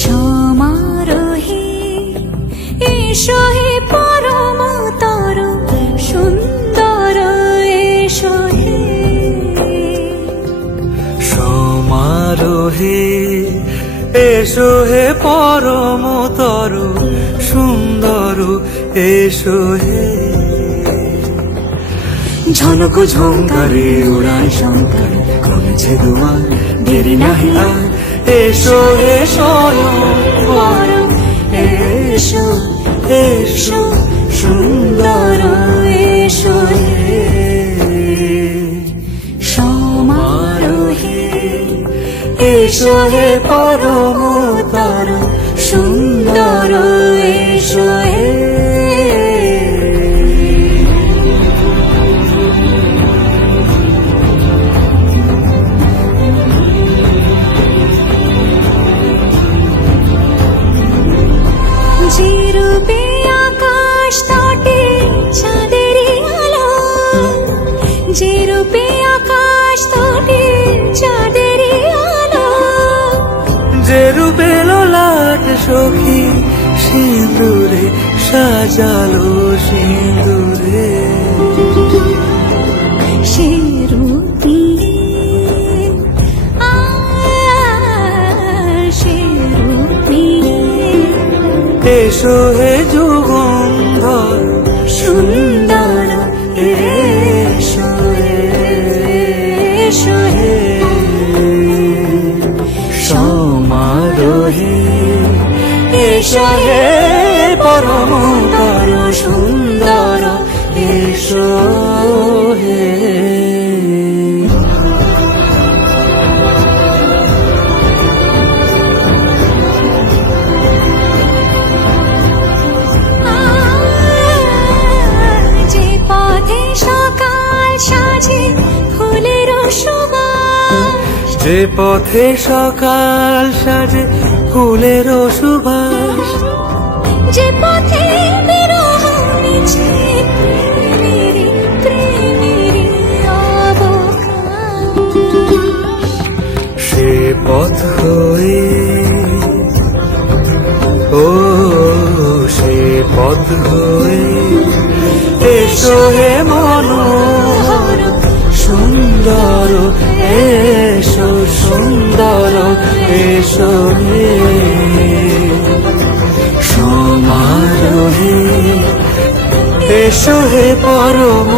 সমারোহে এসো হে পরমতর সুন্দর এসো হে। সমারোহে এসো হে পরমতর সুন্দর এসো হে। ঝনক ঝঙ্কারে উড়ায় শঙ্কর কমেছে দুয়ার দেরি নাহি আর। এসো হে স্বয়ংবর এসো এসো সুন্দর এসো হে। সমারোহে এসো হে পরমতর সুন্দর এসো হে। যে রূপে আকাশ তটে চাঁদেরই আলো, যে রূপে আকাশ তটে চাঁদেরই আলো, যে রূপে ললাট সখী সিঁদুরে সাজালো সিঁদুরে। সে রূপী সে রূপী এসো হে যুগন্ধর সুন্দর এসো এসো হে। সমারোহে এসো হে পরমতর সুন্দর এসো হে। যে পথে সকাল সাজে ফুলের সুবাস, যে পথে সকাল সাজে ফুলের সুবাস, যে পথে বিরহ মিছে প্রেমেরই প্রেমেরই অবকাশ, সে পথ হয়ে ও সে পথ হয়ে এসো হে মনোহর সুন্দর এসো সুন্দর এসো হে। সমারোহে এসো হে পরম